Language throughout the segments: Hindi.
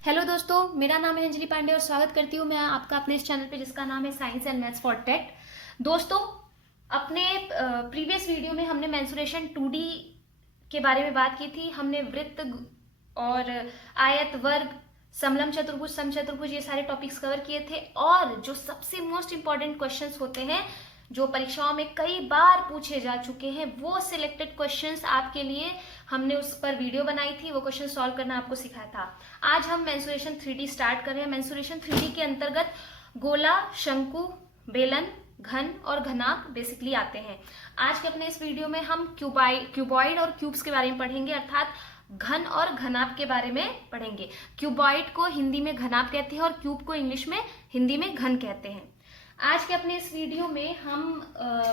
हेलो दोस्तों, मेरा नाम है अंजलि पांडे और स्वागत करती हूँ मैं आपका अपने इस चैनल पे जिसका नाम है science and maths for TET. दोस्तों, अपने प्रीवियस वीडियो में हमने मेंसुरेशन 2D के बारे में बात की थी। हमने वृत्त और आयत, वर्ग, समलंब चतुर्भुज, समचतुर्भुज ये सारे टॉपिक्स कवर किए थे। और जो सबसे मोस्ट इंपॉर्टेंट क्वेश्चंस होते हैं जो परीक्षाओं में कई बार पूछे जा चुके हैं, वो सिलेक्टेड क्वेश्चंस आपके लिए हमने उस पर वीडियो बनाई थी, वो क्वेश्चन सॉल्व करना आपको सिखाया था। आज हम मेंसुरेशन 3D स्टार्ट कर रहे हैं। मेंसुरेशन 3D के अंतर्गत गोला, शंकु, बेलन, घन और घनाभ बेसिकली आते हैं। आज के अपने इस वीडियो में हम क्यूबॉइड और क्यूब्स के बारे में पढ़ेंगे, अर्थात घन और घनाभ के बारे में पढ़ेंगे। क्यूबॉइड को हिंदी में घनाभ कहते हैं और क्यूब को इंग्लिश में हिंदी में घन कहते हैं। आज के अपने इस वीडियो में हम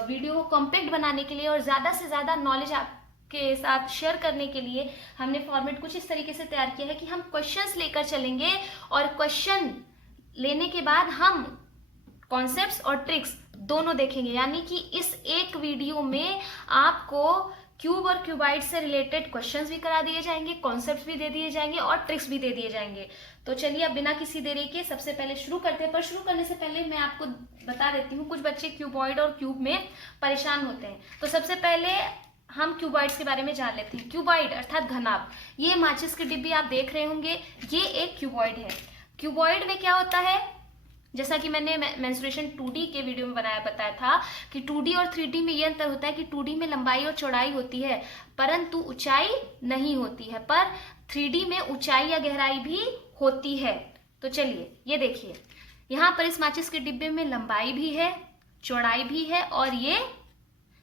वीडियो को कॉम्पैक्ट बनाने के लिए और ज्यादा से ज्यादा नॉलेज आपके साथ शेयर करने के लिए हमने फॉर्मेट कुछ इस तरीके से तैयार किया है कि हम क्वेश्चंस लेकर चलेंगे और क्वेश्चन लेने के बाद हम कॉन्सेप्ट्स और ट्रिक्स दोनों देखेंगे। यानी कि इस एक वीडियो में आपको क्यूब और क्यूबाइड से रिलेटेड क्वेश्चंस भी करा दिए जाएंगे, कॉन्सेप्ट्स भी दे दिए जाएंगे और ट्रिक्स भी दे दिए जाएंगे। तो चलिए अब बिना किसी देरी के सबसे पहले शुरू करते हैं। पर शुरू करने से पहले मैं आपको बता देती हूँ, कुछ बच्चे क्यूबॉइड और क्यूब में परेशान होते हैं। तो सबसे पहले हम क्यूबॉइड्स के बारे में जान लेते हैं। क्यूबॉइड अर्थात घनाभ, ये माचिस की डिब्बी आप देख रहे होंगे, ये एक क्यूबॉइड है। क्यूबॉइड में क्या होता है, जैसा कि मैंने मेंसुरेशन 2D के वीडियो में बताया था कि 2D और 3D में ये अंतर होता है कि 2D में लंबाई और चौड़ाई होती है परंतु ऊंचाई नहीं होती है, पर 3D में ऊंचाई या गहराई भी होती है। तो चलिए ये देखिए, यहाँ पर इस माचिस के डिब्बे में लंबाई भी है, चौड़ाई भी है और ये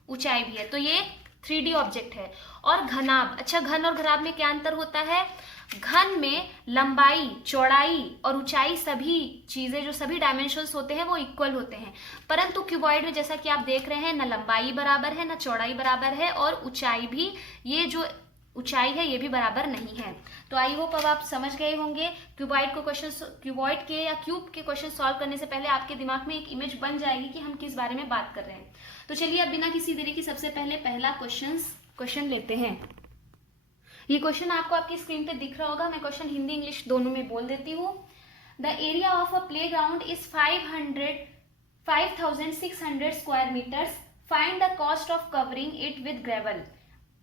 ऊंचाई भी है। तो ये 3D ऑब्जेक्ट है। और घनाभ, अच्छा घन और घनाभ में क्या अंतर होता है? घन में लंबाई, चौड़ाई और ऊंचाई सभी चीजें, जो सभी डायमेंशंस होते हैं वो इक्वल होते हैं, परंतु क्यूबॉइड में जैसा कि आप देख रहे हैं न लंबाई बराबर है न चौड़ाई बराबर है और ऊंचाई भी, ये जो ऊंचाई है ये भी बराबर नहीं है। तो आई होप अब आप समझ गए होंगे। क्यूबॉइड के या क्यूब के क्वेश्चन सॉल्व करने से पहले आपके दिमाग में एक इमेज बन जाएगी कि हम किस बारे में बात कर रहे हैं। तो चलिए अब बिना किसी देरी की सबसे पहले पहला क्वेश्चन लेते हैं। ये क्वेश्चन आपको आपकी स्क्रीन पे दिख रहा होगा। मैं क्वेश्चन हिंदी इंग्लिश दोनों में बोल देती हूँ। The area of a playground is 5600 square metres. Find the cost of covering it with gravel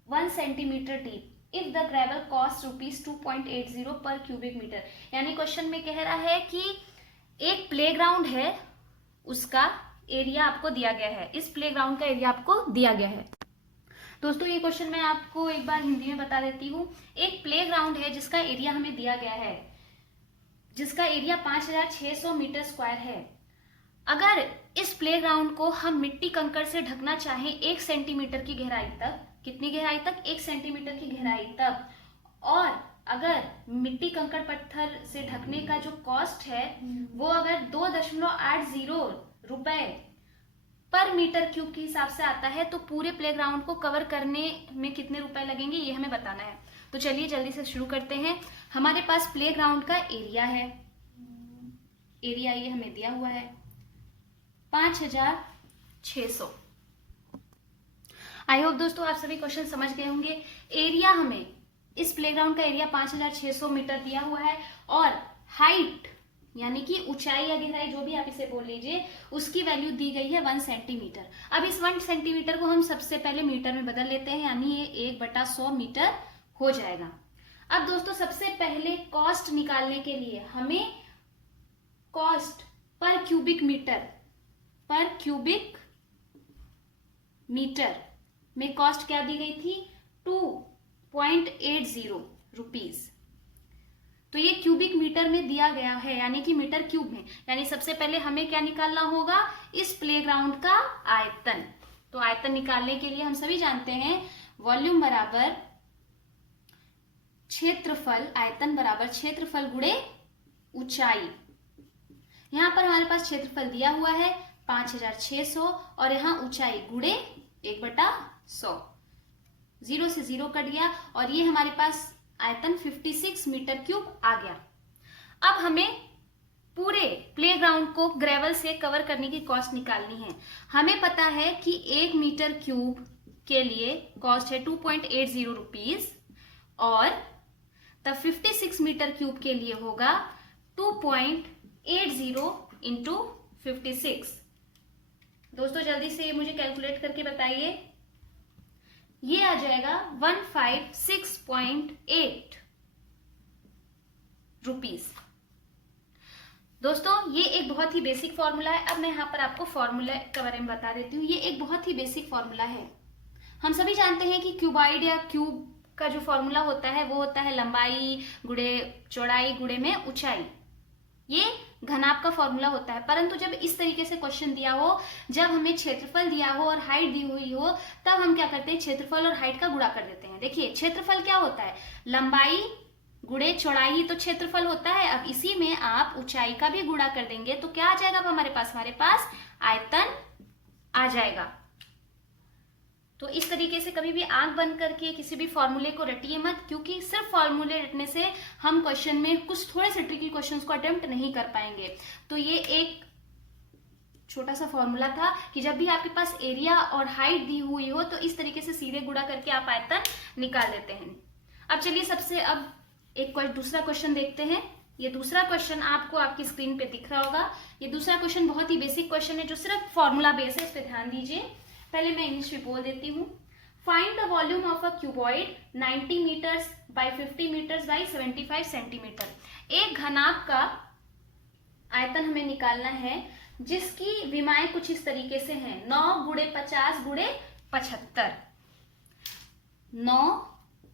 1 centimetre deep if the gravel cost ₹2.80 per cubic metre. यानी क्वेश्चन में कह रहा है कि एक प्ले ग्राउंड है, उसका एरिया आपको दिया गया है, इस प्ले ग्राउंड का एरिया आपको दिया गया है। दोस्तों ये क्वेश्चन मैं आपको एक बार हिंदी में बता देती हूँ। एक प्ले ग्राउंड है जिसका एरिया हमें दिया गया है, जिसका एरिया 5600 मीटर स्क्वायर है। अगर इस प्ले ग्राउंड को हम मिट्टी कंकड़ से ढकना चाहें 1 सेंटीमीटर की गहराई तक, कितनी गहराई तक? 1 सेंटीमीटर की गहराई तक, और अगर मिट्टी कंकड़ पत्थर से ढकने का जो कॉस्ट है वो अगर 2.80 रुपए पर मीटर क्यूब के हिसाब से आता है, तो पूरे प्लेग्राउंड को कवर करने में कितने रुपए लगेंगे ये हमें बताना है। तो चलिए जल्दी से शुरू करते हैं। हमारे पास प्लेग्राउंड का एरिया है, एरिया ये हमें दिया हुआ है 5600। आई होप दोस्तों आप सभी क्वेश्चन समझ गए होंगे। एरिया हमें, इस प्लेग्राउंड का एरिया 5600 मीटर दिया हुआ है और हाइट यानी कि ऊंचाई या गहराई जो भी आप इसे बोल लीजिए, उसकी वैल्यू दी गई है 1 सेंटीमीटर। अब इस 1 सेंटीमीटर को हम सबसे पहले मीटर में बदल लेते हैं, यानी ये 1/100 मीटर हो जाएगा। अब दोस्तों सबसे पहले कॉस्ट निकालने के लिए हमें कॉस्ट पर क्यूबिक मीटर में कॉस्ट क्या दी गई थी? 2.80 रुपीज। तो ये क्यूबिक मीटर में दिया गया है, यानी कि मीटर क्यूब में। यानी सबसे पहले हमें क्या निकालना होगा? इस प्लेग्राउंड का आयतन। तो आयतन निकालने के लिए हम सभी जानते हैं वॉल्यूम बराबर क्षेत्रफल, आयतन बराबर क्षेत्रफल गुणे ऊंचाई। यहां पर हमारे पास क्षेत्रफल दिया हुआ है 5600 और यहाँ ऊंचाई गुणे 1/100। 0 से 0 कट गया और ये हमारे पास आयतन 56 मीटर क्यूब आ गया। अब हमें पूरे प्लेग्राउंड को ग्रेवल से कवर करने की कॉस्ट निकालनी है। हमें पता है कि 1 मीटर क्यूब के लिए कॉस्ट है 2.80 रुपीज और तब 56 मीटर क्यूब के लिए होगा 2.80 इंटू 56। दोस्तों जल्दी से मुझे कैलकुलेट करके बताइए, ये आ जाएगा 156.8 रुपीज। दोस्तों ये एक बहुत ही बेसिक फॉर्मूला है। अब मैं यहाँ पर आपको फॉर्मूला के बारे में बता देती हूँ। ये एक बहुत ही बेसिक फॉर्मूला है। हम सभी जानते हैं कि क्यूबाइड या क्यूब का जो फॉर्मूला होता है वो होता है लंबाई गुणे चौड़ाई गुणे में ऊंचाई। ये घनाभ का फॉर्मूला होता है। परंतु जब इस तरीके से क्वेश्चन दिया हो, जब हमें क्षेत्रफल दिया हो और हाइट दी हुई हो, तब हम क्या करते हैं, क्षेत्रफल और हाइट का गुणा कर देते हैं। देखिए क्षेत्रफल क्या होता है, लंबाई गुणे चौड़ाई ही तो क्षेत्रफल होता है। अब इसी में आप ऊंचाई का भी गुणा कर देंगे तो क्या आ जाएगा, अब हमारे पास आयतन आ जाएगा। तो इस तरीके से कभी भी आंख बंद करके किसी भी फॉर्मूले को रटिए मत, क्योंकि सिर्फ फॉर्मूले रटने से हम क्वेश्चन में कुछ थोड़े से ट्रिकी क्वेश्चंस को अटेम्प्ट नहीं कर पाएंगे। तो ये एक छोटा सा फॉर्मूला था कि जब भी आपके पास एरिया और हाइट दी हुई हो तो इस तरीके से सीधे गुणा करके आप आयतन निकाल देते हैं। अब चलिए अब एक दूसरा क्वेश्चन देखते हैं। ये दूसरा क्वेश्चन आपको आपकी स्क्रीन पे दिख रहा होगा। ये दूसरा क्वेश्चन बहुत ही बेसिक क्वेश्चन है जो सिर्फ फॉर्मूला बेस है, इस पे ध्यान दीजिए। पहले मैं इंग्लिश में बोल देती हूँ। Find the volume of a cuboid 90 metres by 50 metres by 75 centimetre. एक घनाभ का आयतन हमें निकालना है जिसकी विमाएं कुछ इस तरीके से हैं, 9 गुणे 50 गुणे 75। 9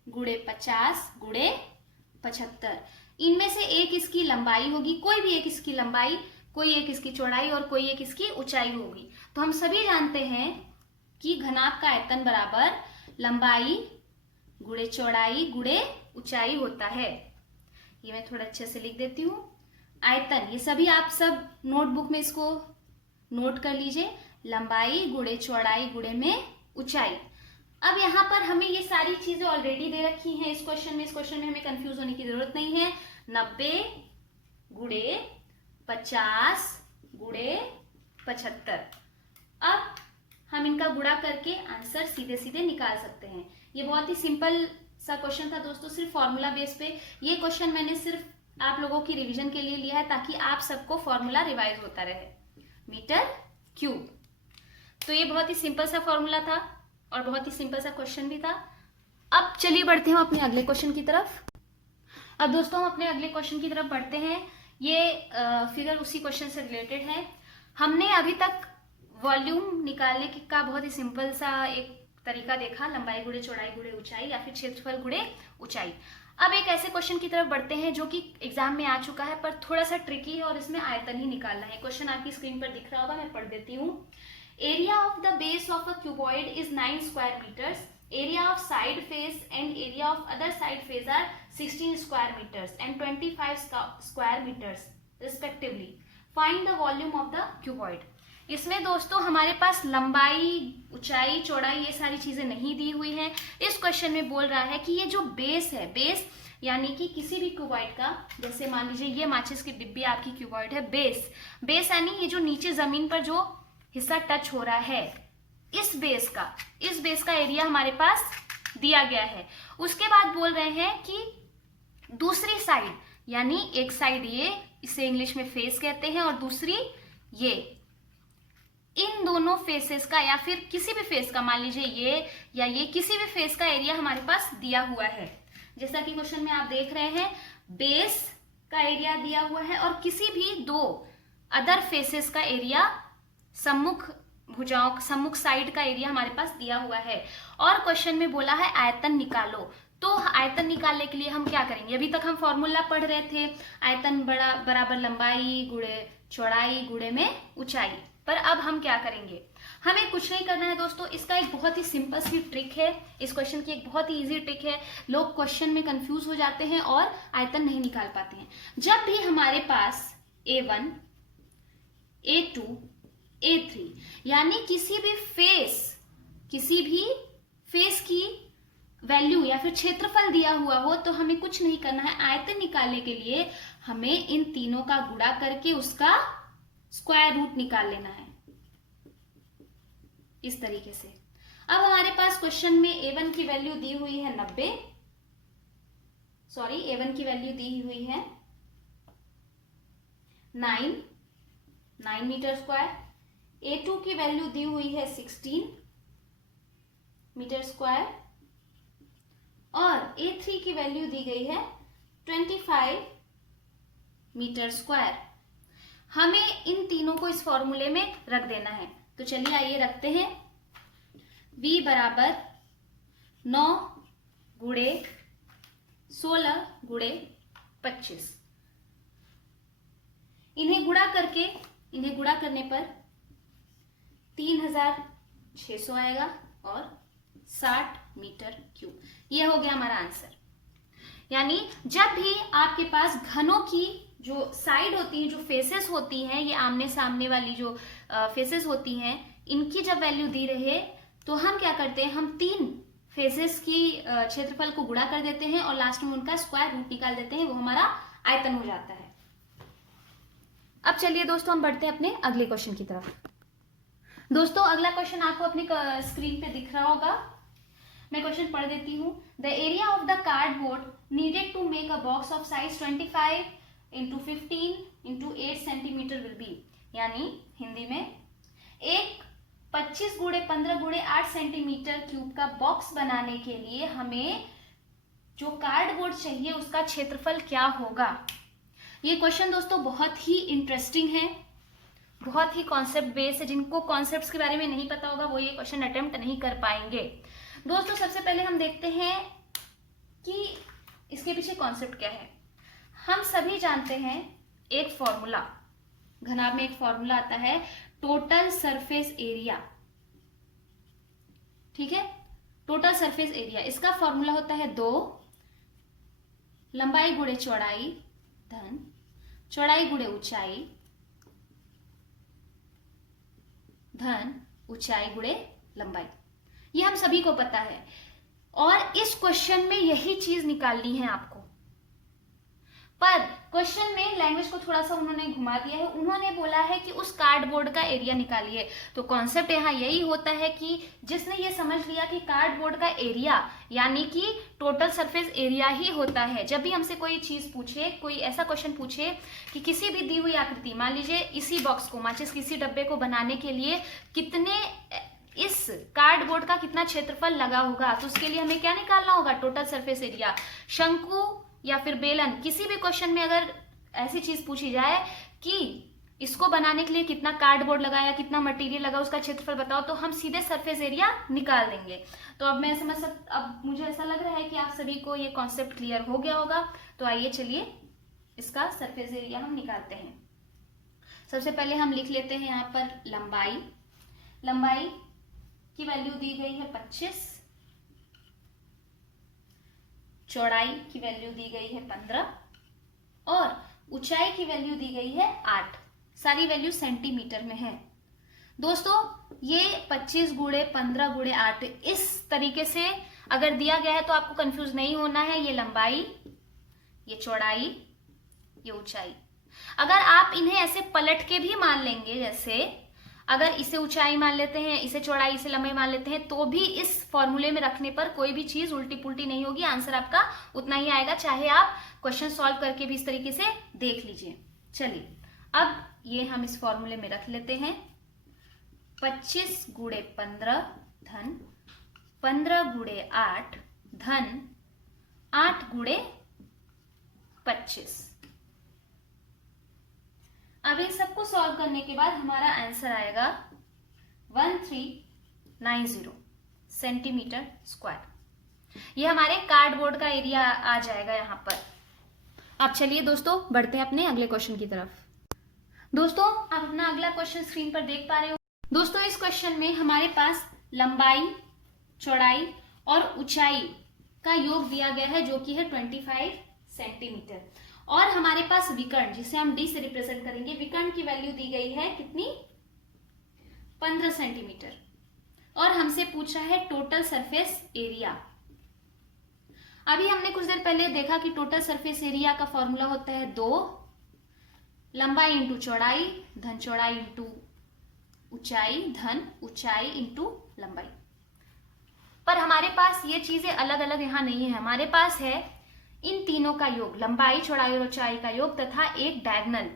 गुणे 50 गुणे 75। इनमें से एक इसकी लंबाई होगी, कोई भी एक इसकी लंबाई, कोई एक इसकी चौड़ाई और कोई एक इसकी ऊंचाई होगी। तो हम सभी जानते हैं कि घनाभ का आयतन बराबर लंबाई गुणे चौड़ाई गुणे ऊंचाई होता है। ये मैं थोड़ा अच्छे से लिख देती हूँ। आयतन, ये सभी आप सब नोटबुक में इसको नोट कर लीजिए, लंबाई गुणे चौड़ाई गुणे में ऊंचाई। अब यहाँ पर हमें ये सारी चीजें ऑलरेडी दे रखी हैं इस क्वेश्चन में। इस क्वेश्चन में हमें कंफ्यूज होने की जरूरत नहीं है। 90 गुणे 50 गुणे 75। अब हम इनका गुणा करके आंसर सीधे सीधे निकाल सकते हैं। ये बहुत ही सिंपल सा क्वेश्चन था दोस्तों, सिर्फ फॉर्मूला बेस पे। ये क्वेश्चन मैंने सिर्फ आप लोगों की रिवीजन के लिए लिया है ताकि आप सबको फॉर्मूला रिवाइज होता रहे। मीटर क्यूब, तो ये बहुत ही सिंपल सा फॉर्मूला था और बहुत ही सिंपल सा क्वेश्चन भी था। अब चलिए बढ़ते हैं अपने अगले क्वेश्चन की तरफ। अब दोस्तों हम अपने अगले क्वेश्चन की तरफ बढ़ते हैं। ये फिगर उसी क्वेश्चन से रिलेटेड है। हमने अभी तक वॉल्यूम निकालने का बहुत ही सिंपल सा एक तरीका देखा, लंबाई गुणे चौड़ाई गुणे ऊंचाई या फिर क्षेत्रफल गुणे ऊंचाई। अब एक ऐसे क्वेश्चन की तरफ बढ़ते हैं जो कि एग्जाम में आ चुका है पर थोड़ा सा ट्रिकी है और इसमें आयतन ही निकालना है। क्वेश्चन आपकी स्क्रीन पर दिख रहा होगा, मैं पढ़ देती हूँ। Area of the base of a cuboid is 9 square metres. Area of side face and area of other side face are 16 square metres and 25 square metres respectively. Find the volume of the cuboid. इसमें दोस्तों हमारे पास लंबाई ऊंचाई चौड़ाई ये सारी चीजें नहीं दी हुई हैं। इस क्वेश्चन में बोल रहा है कि ये जो बेस है, बेस यानी कि किसी भी क्यूबॉइड का, जैसे मान लीजिए ये माचिस की डिब्बी आपकी क्यूबॉइड है, बेस यानी ये जो नीचे जमीन पर जो हिस्सा टच हो रहा है, इस बेस का एरिया हमारे पास दिया गया है। उसके बाद बोल रहे हैं कि दूसरी साइड, यानी एक साइड ये, इसे इंग्लिश में फेस कहते हैं, और दूसरी ये, इन दोनों फेसेस का या फिर किसी भी फेस का, मान लीजिए ये या ये, किसी भी फेस का एरिया हमारे पास दिया हुआ है। जैसा कि क्वेश्चन में आप देख रहे हैं, बेस का एरिया दिया हुआ है और किसी भी दो अदर फेसेस का एरिया, सम्मुख भुजाओं, सम्मुख साइड का एरिया हमारे पास दिया हुआ है। और क्वेश्चन में बोला है आयतन निकालो। तो आयतन निकालने के लिए हम क्या करेंगे, अभी तक हम फॉर्मूला पढ़ रहे थे, आयतन बराबर लंबाई गुणे चौड़ाई गुणे में ऊंचाई। पर अब हम क्या करेंगे, हमें कुछ नहीं करना है दोस्तों। इसका एक बहुत ही सिंपल सी ट्रिक है, इस क्वेश्चन की एक बहुत ही इजी ट्रिक है। लोग क्वेश्चन में कंफ्यूज हो जाते हैं और आयतन नहीं निकाल पाते हैं। जब भी हमारे पास A1, A2, A3 यानी किसी भी फेस की वैल्यू या फिर क्षेत्रफल दिया हुआ हो तो हमें कुछ नहीं करना है। आयतन निकालने के लिए हमें इन तीनों का गुणा करके उसका स्क्वायर रूट निकाल लेना है, इस तरीके से। अब हमारे पास क्वेश्चन में A1 की वैल्यू दी हुई है 90, सॉरी A1 की वैल्यू दी हुई है 9 मीटर स्क्वायर, A2 की वैल्यू दी हुई है 16 मीटर स्क्वायर और A3 की वैल्यू दी गई है 25 मीटर स्क्वायर। हमें इन तीनों को इस फॉर्मूले में रख देना है। तो चलिए आइए रखते हैं। V बराबर 9 गुणे 16 गुणे 25। इन्हें गुणा करने पर 3600 आएगा और 60 मीटर क्यूब। ये हो गया हमारा आंसर। यानी जब भी आपके पास घनों की जो साइड होती है, जो फेसेस होती हैं, ये आमने सामने वाली जो फेसेस होती हैं, इनकी जब वैल्यू दी रहे तो हम क्या करते हैं, हम 3 फेसेस की क्षेत्रफल को गुणा कर देते हैं और लास्ट में उनका स्क्वायर रूट निकाल देते हैं। वो हमारा आयतन हो जाता है। अब चलिए दोस्तों हम बढ़ते हैं अपने अगले क्वेश्चन की तरफ। दोस्तों अगला क्वेश्चन आपको अपनी स्क्रीन पे दिख रहा होगा। मैं क्वेश्चन पढ़ देती हूँ। The area of the cardboard needed to make a box of size 25 into 15 into 8 centimetre will be. यानी हिंदी में एक 25 गुणे 15 गुणे 8 सेंटीमीटर क्यूब का बॉक्स बनाने के लिए हमें जो कार्डबोर्ड चाहिए उसका क्षेत्रफल क्या होगा। ये क्वेश्चन दोस्तों बहुत ही इंटरेस्टिंग है, बहुत ही कॉन्सेप्ट बेस्ड है। जिनको कॉन्सेप्ट्स के बारे में नहीं पता होगा वो ये क्वेश्चन अटेम्प्ट नहीं कर पाएंगे। दोस्तों सबसे पहले हम देखते हैं कि इसके पीछे कॉन्सेप्ट क्या है। हम सभी जानते हैं एक फॉर्मूला, घनाभ में एक फॉर्मूला आता है टोटल सरफेस एरिया। ठीक है, टोटल सरफेस एरिया, इसका फॉर्मूला होता है 2 लंबाई गुणे चौड़ाई धन चौड़ाई गुणे ऊंचाई धन ऊंचाई गुणे लंबाई। ये हम सभी को पता है और इस क्वेश्चन में यही चीज निकालनी है आपको। पर क्वेश्चन में लैंग्वेज को थोड़ा सा उन्होंने घुमा दिया है। उन्होंने बोला है कि उस कार्डबोर्ड का एरिया निकालिए। तो कॉन्सेप्ट यहाँ यही होता है कि जिसने ये समझ लिया कि कार्डबोर्ड का एरिया यानी कि टोटल सरफेस एरिया ही होता है। जब भी हमसे कोई चीज पूछे, कोई ऐसा क्वेश्चन पूछे कि किसी भी दी हुई आकृति, मान लीजिए इसी बॉक्स को, माचिस किसी डब्बे को बनाने के लिए कितने इस कार्डबोर्ड का कितना क्षेत्रफल लगा होगा, तो उसके लिए हमें क्या निकालना होगा, टोटल सरफेस एरिया। शंकु या फिर बेलन, किसी भी क्वेश्चन में अगर ऐसी चीज पूछी जाए कि इसको बनाने के लिए कितना कार्डबोर्ड लगाया, कितना मटेरियल लगा, उसका क्षेत्रफल बताओ, तो हम सीधे सरफेस एरिया निकाल देंगे। तो अब मुझे ऐसा लग रहा है कि आप सभी को ये कॉन्सेप्ट क्लियर हो गया होगा। तो आइए चलिए इसका सरफेस एरिया हम निकालते हैं। सबसे पहले हम लिख लेते हैं यहाँ पर लंबाई की वैल्यू दी गई है 25, चौड़ाई की वैल्यू दी गई है 15 और ऊंचाई की वैल्यू दी गई है 8। सारी वैल्यू सेंटीमीटर में है। दोस्तों ये 25 गुणे 15 गुणे 8 इस तरीके से अगर दिया गया है तो आपको कंफ्यूज नहीं होना है। ये लंबाई, ये चौड़ाई, ये ऊंचाई। अगर आप इन्हें ऐसे पलट के भी मान लेंगे, जैसे अगर इसे ऊंचाई मान लेते हैं, इसे चौड़ाई, इसे लंबाई मान लेते हैं, तो भी इस फॉर्मूले में रखने पर कोई भी चीज उल्टी पुल्टी नहीं होगी। आंसर आपका उतना ही आएगा, चाहे आप क्वेश्चन सॉल्व करके भी इस तरीके से देख लीजिए। चलिए अब ये हम इस फॉर्मूले में रख लेते हैं। 25 गुणे 15 धन 15 गुणे 8 धन 8 गुणे 25। अब इन सबको सॉल्व करने के बाद हमारा आंसर आएगा 1390 सेंटीमीटर स्क्वायर। ये हमारे कार्डबोर्ड का एरिया आ जाएगा यहाँ पर। अब चलिए दोस्तों बढ़ते हैं अपने अगले क्वेश्चन की तरफ। दोस्तों आप अपना अगला क्वेश्चन स्क्रीन पर देख पा रहे हो। दोस्तों इस क्वेश्चन में हमारे पास लंबाई, चौड़ाई और ऊंचाई का योग दिया गया है जो कि है 25 सेंटीमीटर और हमारे पास विकर्ण, जिसे हम डी से रिप्रेजेंट करेंगे, विकर्ण की वैल्यू दी गई है कितनी, 15 सेंटीमीटर और हमसे पूछा है टोटल सरफेस एरिया। अभी हमने कुछ देर पहले देखा कि टोटल सरफेस एरिया का फॉर्मूला होता है 2 लंबाई इंटू चौड़ाई धन चौड़ाई इंटू ऊंचाई धन ऊंचाई इंटू लंबाई। पर हमारे पास ये चीजें अलग अलग यहाँ नहीं है। हमारे पास है इन तीनों का योग, लंबाई, चौड़ाई और ऊंचाई का योग तथा एक डायगोनल।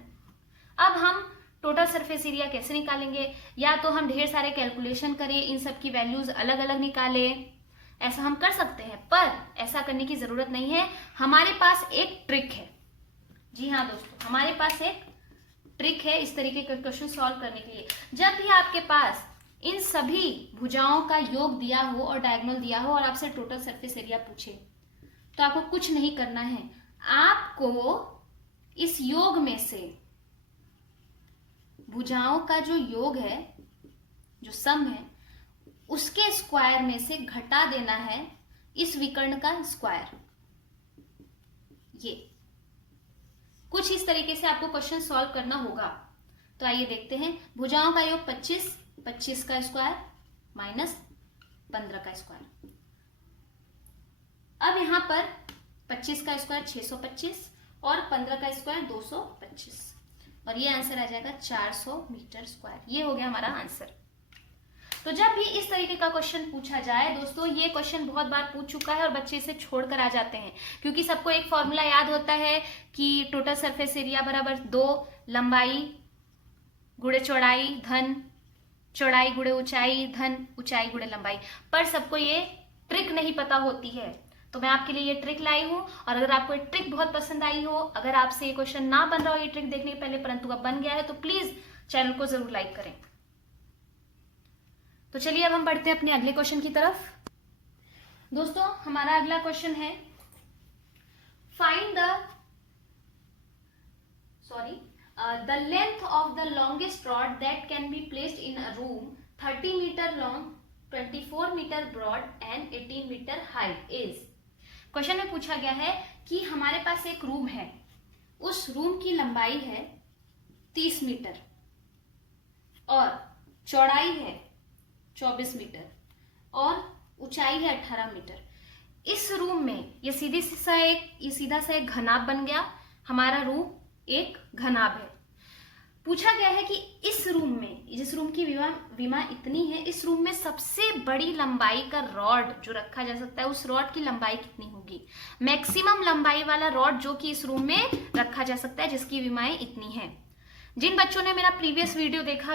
अब हम टोटल सरफेस एरिया कैसे निकालेंगे? या तो हम ढेर सारे कैलकुलेशन करें, इन सब की वैल्यूज अलग अलग निकालें, ऐसा हम कर सकते हैं, पर ऐसा करने की जरूरत नहीं है। हमारे पास एक ट्रिक है। जी हाँ दोस्तों, हमारे पास एक ट्रिक है इस तरीके के क्वेश्चन सॉल्व करने के लिए। जब भी आपके पास इन सभी भुजाओं का योग दिया हो और डायगोनल दिया हो और आपसे टोटल सरफेस एरिया पूछे, तो आपको कुछ नहीं करना है। आपको इस योग में से भुजाओं का जो योग है, जो सम है, उसके स्क्वायर में से घटा देना है इस विकर्ण का स्क्वायर। ये कुछ इस तरीके से आपको क्वेश्चन सॉल्व करना होगा। तो आइए देखते हैं। भुजाओं का योग 25, 25 का स्क्वायर माइनस 15 का स्क्वायर। अब यहां पर 25 का स्क्वायर 625 और 15 का स्क्वायर 225, और ये आंसर आ जाएगा 400 मीटर स्क्वायर। ये हो गया हमारा आंसर। तो जब भी इस तरीके का क्वेश्चन पूछा जाए दोस्तों, ये क्वेश्चन बहुत बार पूछ चुका है और बच्चे इसे छोड़कर आ जाते हैं, क्योंकि सबको एक फॉर्मूला याद होता है कि टोटल सरफेस एरिया बराबर 2 लंबाई गुणे चौड़ाई धन चौड़ाई गुणे ऊंचाई धन ऊंचाई गुणे लंबाई, पर सबको ये ट्रिक नहीं पता होती है। तो मैं आपके लिए ये ट्रिक लाई हूं, और अगर आपको ये ट्रिक बहुत पसंद आई हो, अगर आपसे ये क्वेश्चन ना बन रहा हो ये ट्रिक देखने के पहले, परंतु अब बन गया है, तो प्लीज चैनल को जरूर लाइक करें। तो चलिए अब हम बढ़ते हैं अपने अगले क्वेश्चन की तरफ। दोस्तों हमारा अगला क्वेश्चन है, find the length of the longest rod that can be placed in a room 30 meter long, 24 meter broad and 18 meter high is। Question में पूछा गया है कि हमारे पास एक रूम है, उस रूम की लंबाई है 30 मीटर और चौड़ाई है 24 मीटर और ऊंचाई है 18 मीटर। इस रूम में ये सीधा सा एक घनाभ बन गया। हमारा रूम एक घनाभ है। पूछा गया है कि इस रूम में, जिस रूम की विमा इतनी है, इस रूम में सबसे बड़ी लंबाई का रॉड जो रखा जा सकता है, उस रॉड की लंबाई कितनी होगी? मैक्सिमम लंबाई वाला रॉड जो कि इस रूम में रखा जा सकता है, जिसकी विमाएं इतनी है। जिन बच्चों ने मेरा प्रीवियस वीडियो देखा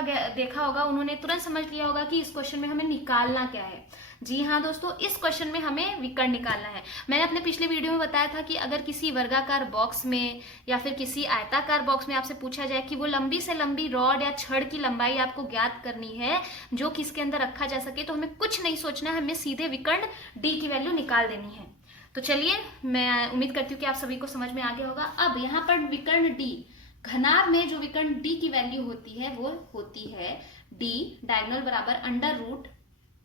होगा, उन्होंने तुरंत समझ लिया होगा कि इस क्वेश्चन में हमें निकालना क्या है। जी हाँ दोस्तों, इस क्वेश्चन में हमें विकर्ण निकालना है। मैंने अपने पिछले वीडियो में बताया था कि अगर किसी वर्गाकार बॉक्स में या फिर किसी आयताकार बॉक्स में आपसे पूछा जाए कि वो लंबी से लंबी रॉड या छड़ की लंबाई आपको ज्ञात करनी है जो कि इसके अंदर रखा जा सके, तो हमें कुछ नहीं सोचना है, हमें सीधे विकर्ण डी की वैल्यू निकाल देनी है। तो चलिए, मैं उम्मीद करती हूँ कि आप सभी को समझ में आ गया होगा। अब यहाँ पर विकर्ण डी, घनाभ में जो विकर्ण डी की वैल्यू होती है वो होती है डी डायगोनल बराबर अंडर रूट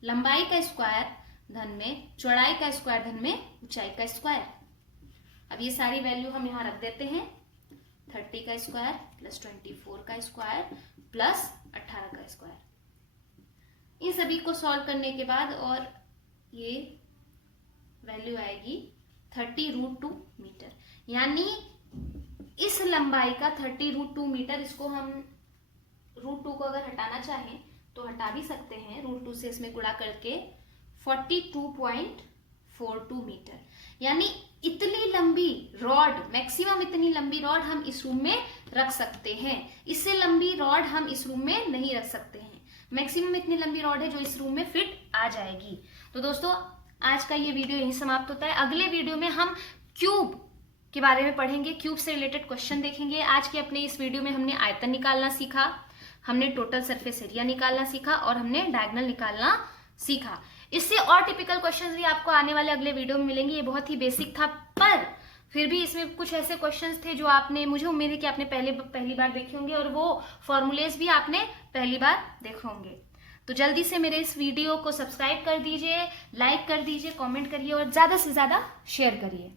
लंबाई का स्क्वायर धन में चौड़ाई का स्क्वायर धन में ऊंचाई का स्क्वायर। अब ये सारी वैल्यू हम यहाँ रख देते हैं। 30 का स्क्वायर प्लस 24 का स्क्वायर प्लस 18 का स्क्वायर। इन सभी को सॉल्व करने के बाद और ये वैल्यू आएगी 30√2 मीटर, यानी इस लंबाई का 30√2 मीटर। इसको हम √2 को अगर हटाना चाहें तो हटा भी सकते हैं, √2 से इसमें गुणा करके 42.42 मीटर, यानी इतनी लंबी रॉड, मैक्सिमम इतनी लंबी रॉड हम इस रूम में रख सकते हैं। इससे लंबी रॉड हम इस रूम में नहीं रख सकते हैं। मैक्सिमम इतनी लंबी रॉड है जो इस रूम में फिट आ जाएगी। तो दोस्तों आज का ये वीडियो यहीं समाप्त होता है। अगले वीडियो में हम क्यूब के बारे में पढ़ेंगे, क्यूब से रिलेटेड क्वेश्चन देखेंगे। आज के अपने इस वीडियो में हमने आयतन निकालना सीखा, हमने टोटल सरफेस एरिया निकालना सीखा और हमने डायगोनल निकालना सीखा। इससे और टिपिकल क्वेश्चंस भी आपको आने वाले अगले वीडियो में मिलेंगे। ये बहुत ही बेसिक था, पर फिर भी इसमें कुछ ऐसे क्वेश्चंस थे जो आपने, मुझे उम्मीद है कि आपने पहली बार देखे होंगे और वो फॉर्मूलेज भी आपने पहली बार देखे होंगे। तो जल्दी से मेरे इस वीडियो को सब्सक्राइब कर दीजिए, लाइक कर दीजिए, कमेंट करिए और ज्यादा से ज्यादा शेयर करिए।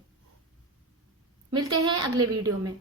मिलते हैं अगले वीडियो में।